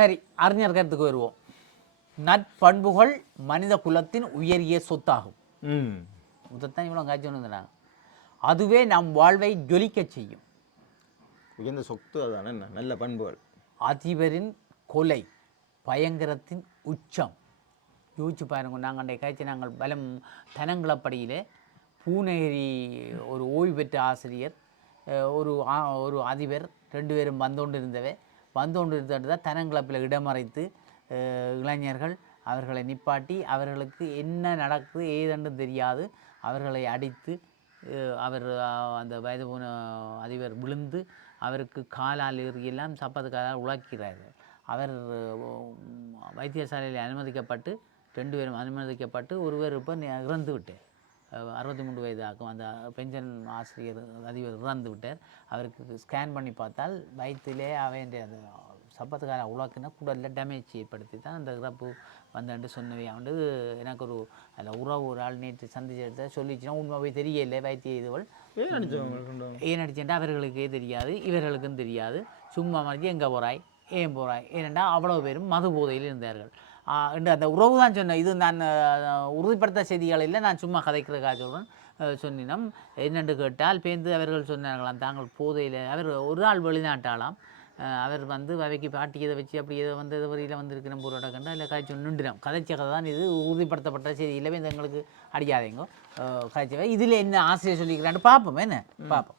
சரி அறிஞர் கருத்துக்கு வருவோம். நற்பண்புகள் மனித குலத்தின் உயரிய சொத்தாகும். ம். இதைத்தான் இவ்வளோ காய்ச்சி வந்துடுறாங்க அதுவே நம் வாழ்வை ஜொலிக்கச் செய்யும். உயர்ந்த சொத்து அதானே நல்ல பண்புகள். அதிபரின் கொலை பயங்கரத்தின் உச்சம். யோசிச்சு பாருங்க நாங்கள் அன்றைய காய்ச்சி நாங்கள் பலம் தனங்களப்படியில் பூநகரி ஒரு ஓய்வு பெற்ற ஆசிரியர் ஒரு ஒரு அதிபர் ரெண்டு பேரும் வந்தோண்டு இருந்தவை வந்தோண்டு தான் தனங்களப்பில் இடமறைத்து இளைஞர்கள் அவர்களை நிப்பாட்டி அவர்களுக்கு என்ன நடக்குது ஏதென்று தெரியாது. அவர்களை அடித்து அவர் அந்த வயது போன அதிபர் விழுந்து அவருக்கு காலால் எல்லாம் சப்பாத்து காலால் உழக்கிறார்கள் அவர் வைத்தியசாலையில் அனுமதிக்கப்பட்டு ரெண்டு பேரும் அனுமதிக்கப்பட்டு ஒருவர் இப்போ இறந்து விட்டார் அறுபத்தி மூன்று வயது ஆக்கும் அந்த பென்ஷன் ஆசிரியர் அதிபர் இறந்து விட்டார். அவருக்கு ஸ்கேன் பண்ணி பார்த்தால் வயிற்றிலே அவன் அந்த சப்பத்துக்கார உலாக்குனா குடலில் டேமேஜ் ஏற்படுத்தி தான் அந்த இறப்பு வந்தேன்ட்டு சொன்னவே. வந்து எனக்கு ஒரு அதில் உறவு ஒரு ஆள் நேற்று சந்திச்ச சொல்லிச்சுன்னா உண்மையாகவே தெரியல வைத்திய இதுவள் ஏன் அடிச்சவங்க ஏன் அடிச்சேன்டா? அவர்களுக்கே தெரியாது இவர்களுக்கும் தெரியாது. சும்மா மாதிரி எங்கே போகிறாய் ஏன் போகிறாய் ஏனெண்டா அவ்வளோ பேரும் மது போதையில் இருந்தார்கள். என்று அந்த உறவு தான் சொன்னேன் இது நான் உறுதிப்படுத்த செய்திகள் இல்லை நான் சும்மா கதைக்கிறதுக்காக சொல்கிறேன் சொன்னினம் என்னென்று கேட்டால் பேந்து அவர்கள் சொன்னார்களாம் தாங்கள் போதையில் அவர் ஒரு ஆள் வெளிநாட்டாளாம். அஹ், அவர் வந்து அவைக்கு பாட்டி இதை வச்சு அப்படி இதை வந்து இது வரையில் வந்திருக்கிற பொருளை கண்டா இல்லை காய்ச்சி நின்றுடும். கதைச்ச கதை தான் இது உறுதிப்படுத்தப்பட்ட செய்தி இல்லை இந்த எங்களுக்கு அடிக்காதீங்க காய்ச்சவை இதில் என்ன ஆசிரியர் சொல்லிக்கிறான்னு பார்ப்போம் என்ன? பார்ப்போம்.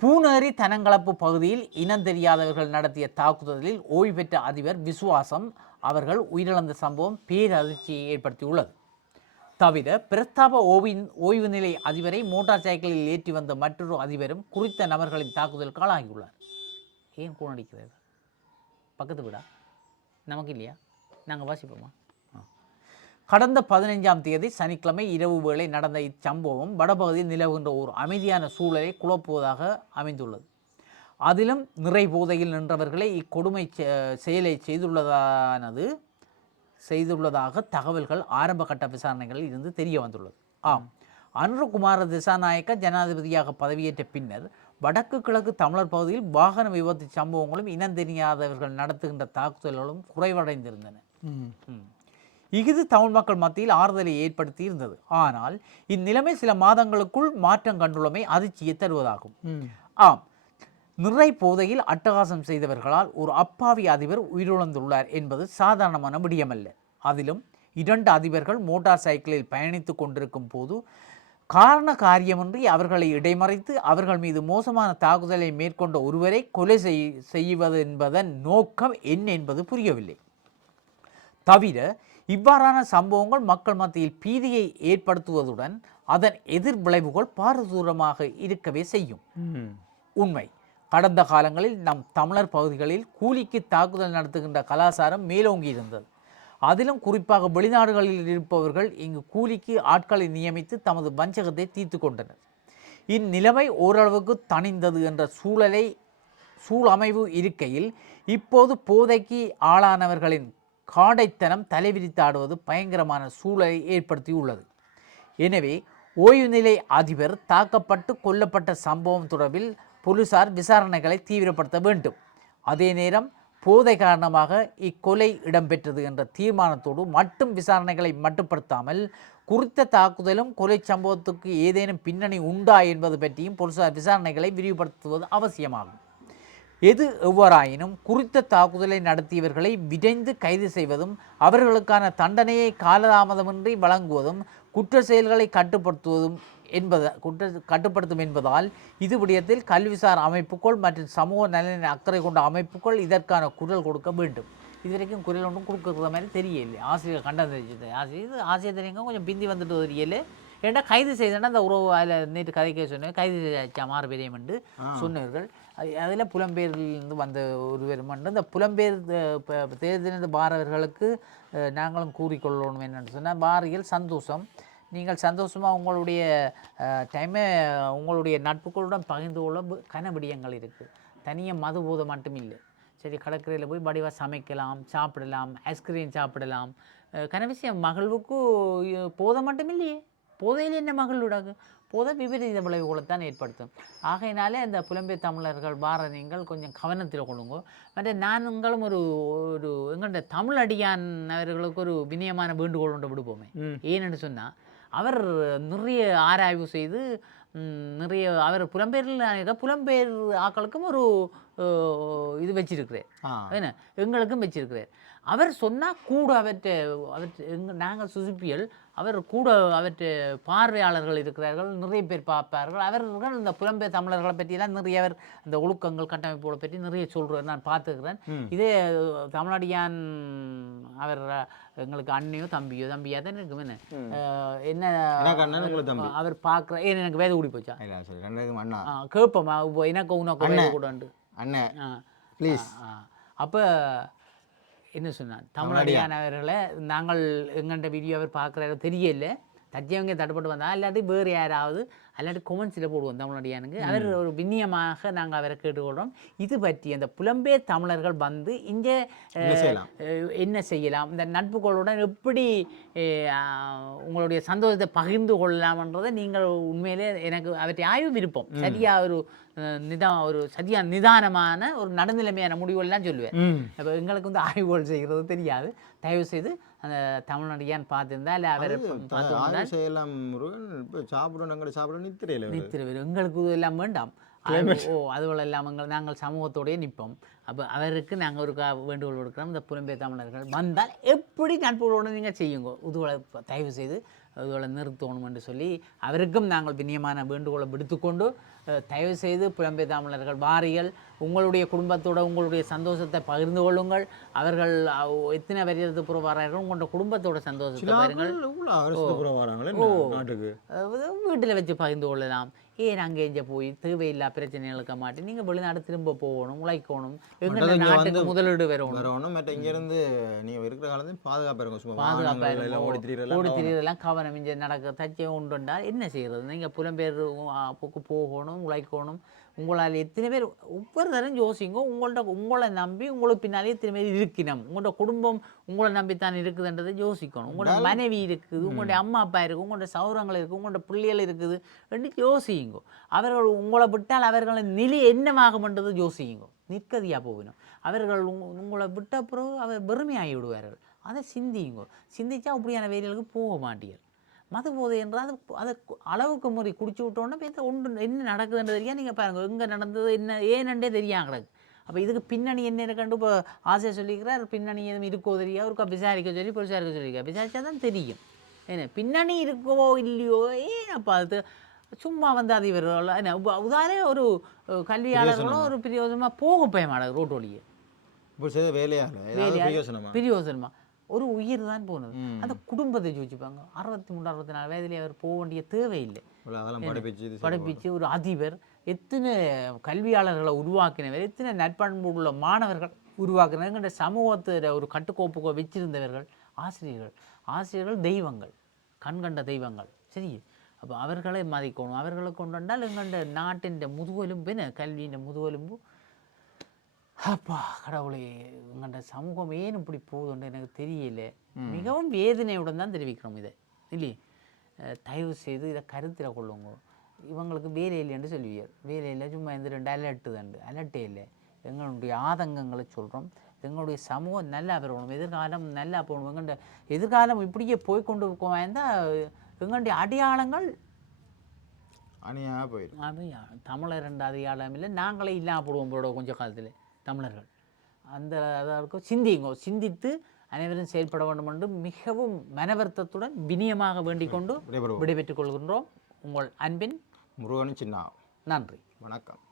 பூனேரி தனங்களப்பு பகுதியில் இனம் தெரியாதவர்கள் நடத்திய தாக்குதலில் ஓய்வு பெற்ற அதிபர் விசுவாசம் அவர்கள் உயிரிழந்த சம்பவம் பேரதிர்ச்சியை ஏற்படுத்தியுள்ளது. தவிர பிரஸ்தாப ஓவின் ஓய்வு நிலை அதிபரை மோட்டார் சைக்கிளில் ஏற்றி வந்த மற்றொரு அதிபரும் குறித்த நபர்களின் தாக்குதலுக்கு ஆளாகியுள்ளார் ஏன் கூணடிக்கிறது பக்கத்து வீடா? நமக்கு இல்லையா? நாங்கள் வாசிப்போமா? ஆ. கடந்த பதினைஞ்சாம் தேதி சனிக்கிழமை இரவு வேளை நடந்த இச்சம்பவம் வடபகுதியில் நிலவுகின்ற ஒரு அமைதியான சூழலை குழப்புவதாக அமைந்துள்ளது. அதிலும் நிறை போதையில் நின்றவர்களை இக்கொடுமை செயலை செய்துள்ளதானது செய்துள்ளதாக தகவல்கள் ஆரம்ப கட்ட விசாரணைகளில் இருந்து தெரிய வந்துள்ளது. ஆம். அனுரகுமார திசாநாயக்க ஜனாதிபதியாக பதவியேற்ற பின்னர் வடக்கு கிழக்கு தமிழர் பகுதியில் வாகன விபத்து சம்பவங்களும் இனம் தெரியாதவர்கள் நடத்துகின்ற தாக்குதல்களும் குறைவடைந்திருந்தன. இஃது தமிழ் மக்கள் மத்தியில் ஆறுதலை ஏற்படுத்தி இருந்தது ஆனால் இந்நிலைமை சில மாதங்களுக்குள் மாற்றம் கண்டுள்ளமை அதிர்ச்சியை தருவதாகும். ஆம். நிறை போதையில் அட்டகாசம் செய்தவர்களால் ஒரு அப்பாவி அதிபர் உயிரிழந்துள்ளார் என்பது சாதாரணமான விடயமல்ல. அதிலும் இரண்டு அதிபர்கள் மோட்டார் சைக்கிளில் பயணித்துக் கொண்டிருக்கும் போது காரண காரியமின்றி அவர்களை இடைமறைத்து அவர்கள் மீது மோசமான தாக்குதலை மேற்கொண்ட ஒருவரை கொலை செய் செய்வது என்பதன் நோக்கம் என்ன என்பது புரியவில்லை. தவிர இவ்வாறான சம்பவங்கள் மக்கள் மத்தியில் பீதியை ஏற்படுத்துவதுடன் அதன் எதிர் விளைவுகள் பாரதூரமாக இருக்கவே செய்யும். உண்மை. கடந்த காலங்களில் நம் தமிழர் பகுதிகளில் கூலிக்கு தாக்குதல் நடத்துகின்ற கலாச்சாரம் மேலோங்கி இருந்தது. அதிலும் குறிப்பாக வெளிநாடுகளில் இருப்பவர்கள் இங்கு கூலிக்கு ஆட்களை நியமித்து தமது வஞ்சகத்தை தீர்த்து கொண்டனர். இந்நிலைமை ஓரளவுக்கு தணிந்தது என்ற சூழலை சூழமைவு இருக்கையில் இப்போது போதைக்கு ஆளானவர்களின் காடைத்தனம் தலைவிரித்தாடுவது பயங்கரமான சூழலை ஏற்படுத்தியுள்ளது. எனவே ஓய்வு நிலை அதிபர் தாக்கப்பட்டு கொல்லப்பட்ட சம்பவம் தொடர்பில் போலீசார் விசாரணைகளை தீவிரப்படுத்த வேண்டும். அதே நேரம் போதை காரணமாக இக்கொலை இடம்பெற்றது என்ற தீர்மானத்தோடு மட்டும் விசாரணைகளை மட்டுப்படுத்தாமல் குறித்த தாக்குதலும் கொலை சம்பவத்துக்கு ஏதேனும் பின்னணி உண்டா என்பது பற்றியும் போலீசார் விசாரணைகளை விரிவுபடுத்துவது அவசியமாகும். எது எவ்வாறாயினும் குறித்த தாக்குதலை நடத்தியவர்களை விரைந்து கைது செய்வதும் அவர்களுக்கான தண்டனையை காலதாமதமின்றி வழங்குவதும் குற்ற செயல்களை கட்டுப்படுத்துவதும் என்பது குற்ற கட்டுப்படுத்தும் என்பதால் இது விடயத்தில் கல்விசார் அமைப்புகள் மற்றும் சமூக நலனின் அக்கறை கொண்ட அமைப்புகள் இதற்கான குரல் கொடுக்க வேண்டும். இதுவரைக்கும் குரல் ஒன்றும் கொடுக்கறது மாதிரி தெரியல ஆசிரியர் கண்டம் தெரிஞ்சது ஆசிரியர் ஆசிரியர் தெரியுங்க கொஞ்சம் பிந்தி வந்துட்டு தெரியல ஏன்டா கைது செய்தேன்னா அந்த உறவு அதில் நேற்று கதைக்க சொன்னேன். கைது செய்தாச்சா மாறு பெரியம் என்று சொன்னார்கள். அதில் புலம்பெயர்லேருந்து வந்த ஒருவர் மட்டும் இந்த புலம்பெயர் தேர்தலிருந்து பாரவர்களுக்கு நாங்களும் கூறிக்கொள்ளணும் என்னென்னு சொன்னால் பாரியில் சந்தோஷம். நீங்கள் சந்தோஷமாக உங்களுடைய டைமை உங்களுடைய நட்புகளுடன் பகிர்ந்து கொள்ள பு- கன விடயங்கள் இருக்குது தனியாக மது போதை மட்டும் இல்லை. சரி கடற்கரையில் போய் வடிவாக சமைக்கலாம் சாப்பிடலாம் ஐஸ்கிரீம் சாப்பிடலாம். அஹ், கன விஷயம் மகிழ்வுக்கு போதை மட்டும் இல்லையே. போதையில் என்ன மகளுடாகு போதை விபரீத விளைவுகளைத்தான் ஏற்படுத்தும். ஆகையினாலே அந்த புலம்பெயர் தமிழர்கள் பாரதியங்கள் கொஞ்சம் கவனத்தில் கொள்ளுங்க. மற்ற நானுங்களும் ஒரு ஒரு எங்கள்ட தமிழ் அடியான் அவர்களுக்கு ஒரு வினயமான வேண்டுகோள் ஒன்று விடுப்போமே. ஏன்னு சொன்னால் அவர் நிறைய ஆராய்வு செய்து நிறைய அவர் புலம்பெயர் புலம்பெயர் ஆக்களுக்கும் ஒரு இது வச்சிருக்கிறார். என்ன? எங்களுக்கும் வச்சிருக்கிறார். அவர் சொன்னால் கூட அவற்றை அவற்றை எங்க நாங்கள் சுசுப்பியல் அவர் கூட அவற்றை பார்வையாளர்கள் இருக்கிறார்கள் நிறைய பேர் பார்ப்பார்கள். அவர்கள் இந்த புலம்பெயர் தமிழர்களை பற்றியெல்லாம் நிறைய அவர் இந்த ஒழுக்கங்கள் கட்டமைப்புகளை பற்றி நிறைய சொல்கிறார் நான் பார்த்துக்கிறேன். இதே தமிழடியான் அவர் எங்களுக்கு அண்ணியோ தம்பியோ தம்பியாக தான் இருக்கும் என்ன? அவர் பார்க்குற ஏன் எனக்கு வேத கூடி போச்சா? கேட்போமா? எனக்கு உனக்கு கூட அண்ணன் ப்ளீஸ் அப்போ என்ன சொன்னான்? தமிழடியானவர்களை நாங்கள் எங்கள்கிட்ட வீடியோ அவர் பார்க்குறாரோ தெரியல. தச்சவங்க தடுப்பட்டு வந்தா இல்லாட்டி வேறு யாராவது அல்லாட்டி கொமெண்ட்ஸில் போடுவோம் தமிழடியானுக்கு அவர் ஒரு விண்ணியமாக நாங்கள் அவரை கேட்டுக்கொள்கிறோம். இது பற்றி அந்த புலம்பெயர் தமிழர்கள் வந்து இங்கே என்ன செய்யலாம்? இந்த நட்புகளுடன் எப்படி உங்களுடைய சந்தோஷத்தை பகிர்ந்து கொள்ளலாம்ன்றதை நீங்கள் உண்மையிலே எனக்கு அவற்றை ஆய்வு விருப்பம். சரியா ஒரு நிதா ஒரு சரியா நிதானமான ஒரு நடுநிலைமையான முடிவுகள்லாம் சொல்லுவேன். ம். இப்போ எங்களுக்கு வந்து ஆய்வுகள் செய்கிறது தெரியாது. தயவு செய்து அந்த தமிழ்நாடியான் பார்த்துருந்தா இல்லை அவர் செய்யலாம் முருகன் இப்போ சாப்பிடணும் அங்கே சாப்பிட நித்திரையில் நித்திர பேர் எங்களுக்கு எல்லாம் வேண்டாம். ஓ அதுபோல் எல்லாம் எங்கள் நாங்கள் சமூகத்தோடயே நிற்போம். அப்போ அவருக்கு நாங்கள் ஒரு வேண்டுகோள் கொடுக்குறோம் இந்த புலம்பெயர் தமிழர்கள் வந்தால் எப்படி நட்புகளோடு நீங்கள் செய்யுங்க? இதுகளை தயவு செய்து இதுகளை நிறுத்தணும் என்று சொல்லி அவருக்கும் நாங்கள் விநியமான வேண்டுகோளை விடுத்துக்கொண்டு தயவு செய்து புலம்பெயர் தமிழர்கள் வாரிகள் உங்களுடைய குடும்பத்தோட உங்களுடைய சந்தோஷத்தை பகிர்ந்து கொள்ளுங்கள். அவர்கள் எத்தனை வருடத்துக்கு பிறகு வரார்கள் உங்களோட குடும்பத்தோட சந்தோஷத்தை பாருங்கள். வீட்டில் வச்சு பகிர்ந்து கொள்ளலாம். ஏன் அங்கே இங்கே போய் தேவையில்லா பிரச்சனைகளுக்க மாட்டேன் நீங்கள் வெளிநாடு திரும்ப போகணும் உழைக்கணும். நாட்டுக்கு முதலீடு வரணும்? வரணும். மற்ற இங்கேருந்து நீங்கள் இருக்கிற காலத்தையும் பாதுகாப்பாக இருக்கும் சும்மா பாதுகாப்பாக ஓடி திரியறதெல்லாம் ஓடி திரியதெல்லாம் கவனம். இங்கே நடக்க தச்சை உண்டுண்டா? என்ன செய்கிறது நீங்கள் புலம்பெயர் போக்கு போகணும் உழைக்கணும். உங்களால் எத்தனை பேர் ஒவ்வொரு தரம் யோசிங்க. உங்கள்ட்ட உங்களை நம்பி உங்களுக்கு பின்னாலே எத்தனை பேர் இருக்கணும். உங்களோட குடும்பம் உங்களை நம்பித்தான் இருக்குதுன்றதை யோசிக்கணும். உங்களோட மனைவி இருக்குது உங்களுடைய அம்மா அப்பா இருக்குது உங்களோட சௌரங்கள் இருக்குது உங்களோட பிள்ளைகள் இருக்குது. என்று யோசியுங்க அவர்கள் உங்களை விட்டால் அவர்களின் நிலை என்னவாகும்ன்றது யோசியுங்க நிற்கதியாக போகணும். அவர்கள் உங்க- உங்களை விட்ட பிறகு அவர் வெறுமையாகி விடுவார்கள். அதை சிந்தியுங்க சிந்திச்சா அப்படியான வேலைகளுக்கு போக மாட்டீர்கள். மது போதை என்றால் அது அதை அளவுக்கு முறை குடிச்சு விட்டோன்னே இப்போ ஒன்று என்ன நடக்குதுன்றது தெரியா நீங்கள் பாருங்கள் எங்கே நடந்தது என்ன ஏனண்டே தெரியாம கிடக்கு அப்போ இதுக்கு பின்னணி என்ன இருக்குன்னு இப்போ ஆசையாக சொல்லிக்கிறார் பின்னணி எதுவும் இருக்கோ தெரியா ஒருக்கா விசாரிக்க சொல்லி விசாரிக்க சொல்லியிருக்கா விசாரிச்சா தான் தெரியும். என்ன பின்னணி இருக்கோ இல்லையோ ஏன் அப்போ அது சும்மா வந்து அது இவர் என்ன உ- உதாரண ஒரு அஹ், கல்வியாளர்களோ ஒரு பிரயோஜனமாக போக போய மாட்டாங்க ரோட்டு வழியே இப்போ செய்த வேலையால் ஏதாவது வேலையால- பிரயோசனமா? பிரயோஜனமா ஒரு உயிர் தான் போனது. அந்த குடும்பத்தை யோசிப்பாங்க அறுபத்தி மூணு அறுபத்தி நாலு வயதுல அவர் போக வேண்டிய தேவையில்லை. படிப்பிச்சு ஒரு அதிபர் எத்தனை கல்வியாளர்களை உருவாக்கினவர் எத்தனை நற்பண்பு உள்ள மாணவர்கள் உருவாக்கினவங்க சமூகத்தில் ஒரு கட்டுக்கோப்புக்கோ வச்சிருந்தவர்கள் ஆசிரியர்கள். ஆசிரியர்கள் தெய்வங்கள் கண்கண்ட தெய்வங்கள். சரி. அப்போ அவர்களை மதிக்கணும். அவர்களை கொண்டு வந்தால் எங்கள்ட நாட்டின் முதுகெலும்பு என்ன? கல்வியின் முதுகெலும்பு. அப்பா கடவுளே எங்கள்ட சமூகம் ஏன் இப்படி போகுதுன்னு எனக்கு தெரியல. மிகவும் வேதனையுடன் தான் தெரிவிக்கிறோம் இதை இல்லையே? தயவு செய்து இதை கருத்தில் கொள்ளுங்க. இவங்களுக்கு வேலை இல்லைன்னு சொல்லுவீர். வேலை இல்லை சும்மா இந்த ரெண்டு அலர்ட்டு தண்டு அலர்ட்டே இல்லை. எங்களுடைய ஆதங்கங்களை சொல்கிறோம் எங்களுடைய சமூகம் நல்லா பெறணும் எதிர்காலம் நல்லா போகணும். எங்கள்ட எதிர்காலம் இப்படியே போய் கொண்டு இருக்கோம் இருந்தால் எங்களுடைய அடையாளங்கள் அணியாக போயிடும். அடையாளம் தமிழர் என்ற அடையாளம் இல்லை நாங்களே இல்லாமல் போடுவோம் போட கொஞ்ச காலத்தில். தமிழர்கள். அந்த அதற்கு சிந்திங்கோ சிந்தித்து அனைவரும் செயல்பட வேண்டும் என்று மிகவும் மனவருத்தத்துடன் வினியமாக வேண்டிக் கொண்டு விடைபெற்றுக் கொள்கின்றோம். உங்கள் அன்பின் முருகன் சின்ன நன்றி. வணக்கம்.